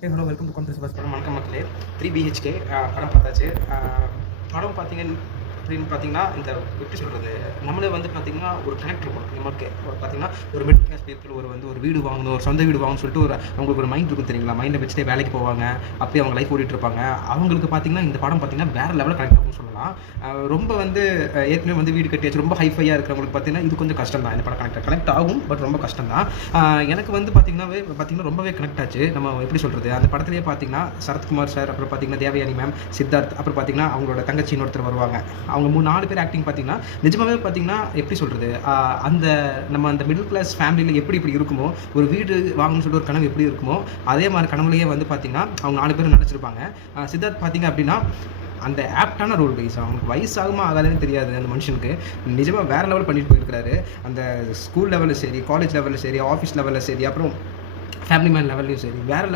Hello welcome to conference bus படம். வணக்கம் மக்களே. 3 BHK படம் பார்த்தாச்சு. படம் பார்த்தீங்க அப்படின்னு பார்த்தீங்கன்னா, இந்த எப்படி சொல்கிறது, நம்மளே வந்து பார்த்தீங்கன்னா ஒரு கனெக்ட் இருக்கும் நமக்கு. ஒரு பார்த்தீங்கன்னா ஒரு மிடில் கிளாஸ் பீப்புள் ஒரு வீடு வாங்கணும், ஒரு சொந்த வீடு வாங்கணும்னு சொல்லிட்டு அவங்களுக்கு ஒரு மைண்ட் இருக்கும் தெரியுங்களா. மைண்டை வச்சுட்டே வேலைக்கு போவாங்க, அப்படியே அவங்க லைஃப் ஓடிட்டு இருப்பாங்க. அவங்களுக்கு பார்த்தீங்கன்னா இந்த படம் பார்த்தீங்கன்னா வேறு லெவலில் கனெக்ட் ஆகும்னு சொல்லலாம். ரொம்ப வந்து ஏற்கனவே வந்து வீடு கட்டியாச்சு ரொம்ப ஹைஃபையாக இருக்கிறவங்களுக்கு பார்த்தீங்கன்னா இது கொஞ்சம் கஷ்டம் தான். இந்த படம் கனெக்ட் ஆகும், பட் ரொம்ப கஷ்டம் தான். எனக்கு வந்து பார்த்தீங்கன்னா ரொம்பவே கனெக்ட் ஆச்சு. நம்ம எப்படி சொல்கிறது, அந்த படத்துலேயே பார்த்தீங்கன்னா சரத்குமார் சார், அப்புறம் பார்த்தீங்கன்னா தேவயானி மேம், சித்தார்த், அப்புறம் பார்த்தீங்கன்னா அவங்களோட தங்கச்சின்னு ஒருத்தர் வருவாங்க. அவங்க 4 பேர் ஆக்டிங் பார்த்தீங்கன்னா நிஜமாகவே பார்த்தீங்கன்னா எப்படி சொல்கிறது, அந்த நம்ம அந்த மிடில் கிளாஸ் ஃபேமிலியில் எப்படி இருக்குமோ, ஒரு வீடு வாங்கணும்னு சொல்லிட்டு ஒரு கனவு எப்படி இருக்குமோ, அதே மாதிரி கனவுலேயே வந்து பார்த்தீங்கன்னா அவங்க 4 பேரும் நினச்சிருப்பாங்க. சித்தார்த் பார்த்தீங்க அப்படின்னா அந்த ஆப்டான ரோல் வைஸ், அவனுக்கு வயசாகுமா ஆகாதுன்னு தெரியாது அந்த மனுஷனுக்கு. நிஜமாக வேறு லெவல் பண்ணிட்டு போயிருக்கிறாரு. அந்த ஸ்கூல் லெவலில் சரி, காலேஜ் லெவலில் சரி, ஆஃபீஸ் லெவலில் சரி, அப்புறம் ஃபேமிலி மேன் லெவல்லையும் சரி, வேறு